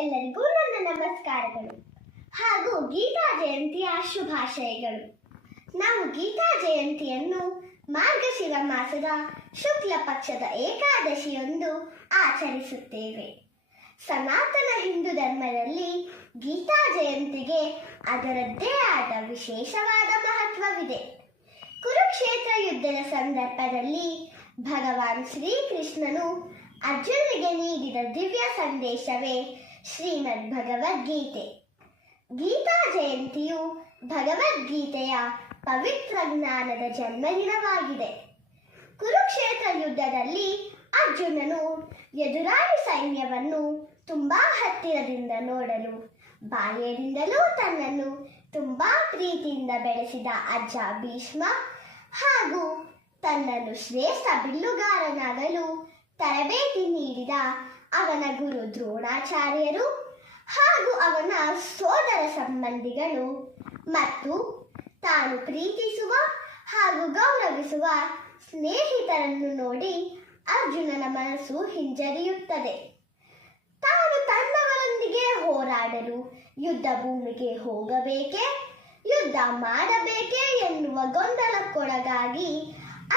ಎಲ್ಲರಿಗೂ ನನ್ನ ನಮಸ್ಕಾರಗಳು ಹಾಗೂ ಗೀತಾ ಜಯಂತಿಯ ಶುಭಾಶಯಗಳು. ನಾವು ಗೀತಾ ಜಯಂತಿಯನ್ನು ಮಾರ್ಗಶಿರ ಮಾಸದ ಶುಕ್ಲ ಪಕ್ಷದ ಏಕಾದಶಿಯೊಂದು ಆಚರಿಸುತ್ತೇವೆ. ಸನಾತನ ಹಿಂದೂ ಧರ್ಮದಲ್ಲಿ ಗೀತಾ ಜಯಂತಿಗೆ ಅದರದ್ದೇ ಆದ ವಿಶೇಷವಾದ ಮಹತ್ವವಿದೆ. ಕುರುಕ್ಷೇತ್ರ ಯುದ್ಧದ ಸಂದರ್ಭದಲ್ಲಿ ಭಗವಾನ್ ಶ್ರೀಕೃಷ್ಣನು ಅರ್ಜುನನಿಗೆ ನೀಡಿದ ದಿವ್ಯ ಸಂದೇಶವೇ ಶ್ರೀಮದ್ ಭಗವದ್ಗೀತೆ. ಗೀತಾ ಜಯಂತಿಯು ಭಗವದ್ಗೀತೆಯ ಪವಿತ್ರ ಜ್ಞಾನದ ಜನ್ಮದಿನವಾಗಿದೆ. ಕುರುಕ್ಷೇತ್ರ ಯುದ್ಧದಲ್ಲಿ ಅರ್ಜುನನು ಎದುರಾಳಿ ಸೈನ್ಯವನ್ನು ತುಂಬಾ ಹತ್ತಿರದಿಂದ ನೋಡಲು ಬಾಲ್ಯದಿಂದಲೂ ತನ್ನನ್ನು ತುಂಬಾ ಪ್ರೀತಿಯಿಂದ ಬೆಳೆಸಿದ ಅಜ್ಜ ಭೀಷ್ಮ ಹಾಗೂ ತನ್ನನ್ನು ಶ್ರೇಷ್ಠ ಬಿಲ್ಲುಗಾರನಾಗಲು ತರಬೇತಿ ನೀಡಿದ ಅವನ ಗುರು ದ್ರೋಣಾಚಾರ್ಯರು ಹಾಗೂ ಅವನ ಸೋದರ ಸಂಬಂಧಿಗಳು ಮತ್ತು ತಾನು ಪ್ರೀತಿಸುವ ಹಾಗೂ ಗೌರವಿಸುವ ಸ್ನೇಹಿತರನ್ನು ನೋಡಿ ಅರ್ಜುನನ ಮನಸ್ಸು ಹಿಂಜರಿಯುತ್ತದೆ. ತಾನು ತನ್ನವರೊಂದಿಗೆ ಹೋರಾಡಲು ಯುದ್ಧ ಭೂಮಿಗೆ ಹೋಗಬೇಕೆ, ಯುದ್ಧ ಮಾಡಬೇಕೆ ಎನ್ನುವ ಗೊಂದಲಕ್ಕೊಳಗಾಗಿ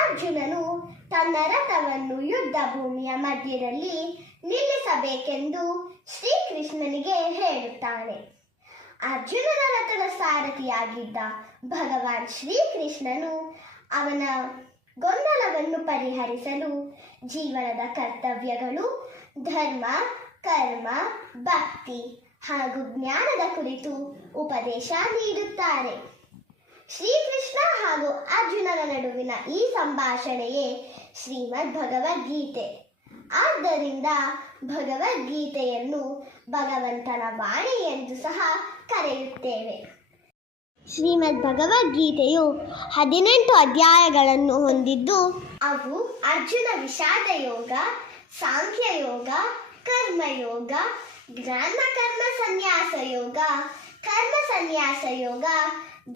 ಅರ್ಜುನನು ತನ್ನ ರಥವನ್ನು ಯುದ್ಧ ಭೂಮಿಯ ಮಧ್ಯದಲ್ಲಿ ನಿಲ್ಲಿಸಬೇಕೆಂದು ಶ್ರೀಕೃಷ್ಣನಿಗೆ ಹೇಳುತ್ತಾನೆ. ಅರ್ಜುನನ ರಥದ ಸಾರಥಿಯಾಗಿದ್ದ ಭಗವಾನ್ ಶ್ರೀಕೃಷ್ಣನು ಅವನ ಗೊಂದಲವನ್ನು ಪರಿಹರಿಸಲು ಜೀವನದ ಕರ್ತವ್ಯಗಳು, ಧರ್ಮ, ಕರ್ಮ, ಭಕ್ತಿ ಹಾಗೂ ಜ್ಞಾನದ ಕುರಿತು ಉಪದೇಶ ನೀಡುತ್ತಾರೆ. ಶ್ರೀಕೃಷ್ಣ ಹಾಗೂ ಅರ್ಜುನನ ನಡುವಿನ ಈ ಸಂಭಾಷಣೆಯೇ ಶ್ರೀಮದ್ ಭಗವದ್ಗೀತೆ. ಆದ್ದರಿಂದ ಭಗವದ್ಗೀತೆಯನ್ನು ಭಗವಂತನ ವಾಣಿ ಎಂದು ಸಹ ಕರೆಯುತ್ತೇವೆ. ಶ್ರೀಮದ್ ಭಗವದ್ಗೀತೆಯು 18 ಅಧ್ಯಾಯಗಳನ್ನು ಹೊಂದಿದ್ದು ಅವು ಅರ್ಜುನ ವಿಷಾದ ಯೋಗ, ಸಾಂಖ್ಯ ಯೋಗ, ಕರ್ಮಯೋಗ, ಜ್ಞಾನ ಕರ್ಮ ಸನ್ಯಾಸ ಯೋಗ, ಕರ್ಮ ಸನ್ಯಾಸ ಯೋಗ,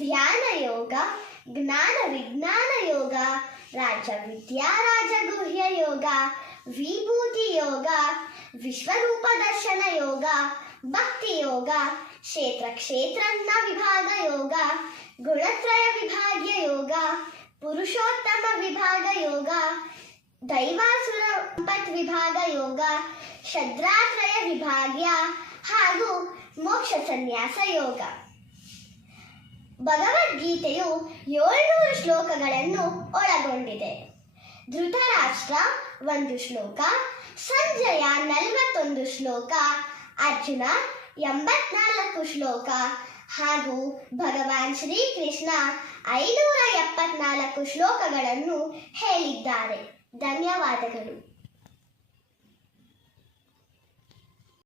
ಧ್ಯಾನ ಯೋಗ, ಜ್ಞಾನ ವಿಜ್ಞಾನ ಯೋಗ, ರಾಜ ವಿದ್ಯಾ ರಾಜಗುಹ್ಯ ಯೋಗ, ವಿಭೂತಿ ಯೋಗ, ವಿಶ್ವರೂಪ ದರ್ಶನ ಯೋಗ, ಭಕ್ತಿ ಯೋಗ, ಕ್ಷೇತ್ರ ಕ್ಷೇತ್ರಜ್ಞ ವಿಭಾಗ ಯೋಗ, ಗುಣತ್ರಯ ವಿಭಾಗ್ಯ ಯೋಗ, ಪುರುಷೋತ್ತಮ ವಿಭಾಗ ಯೋಗ, ದೈವಾಸುರ ಸಂಪತ್ ವಿಭಾಗ ಯೋಗ, ಷಡ್ರಾತ್ರಯ ವಿಭಾಗ್ಯ ಹಾಗೂ ಮೋಕ್ಷ ಸನ್ಯಾಸ ಯೋಗ. ಭಗವದ್ಗೀತೆಯು 700 ಶ್ಲೋಕಗಳನ್ನು ಒಳಗೊಂಡಿದೆ. ಧೃತರಾಷ್ಟ್ರ 1 ಶ್ಲೋಕ, ಸಂಜಯ 41 ಶ್ಲೋಕ, ಅರ್ಜುನ 84 ಶ್ಲೋಕ ಹಾಗೂ ಭಗವಾನ್ ಶ್ರೀಕೃಷ್ಣ 574 ಶ್ಲೋಕಗಳನ್ನು ಹೇಳಿದ್ದಾರೆ. ಧನ್ಯವಾದಗಳು.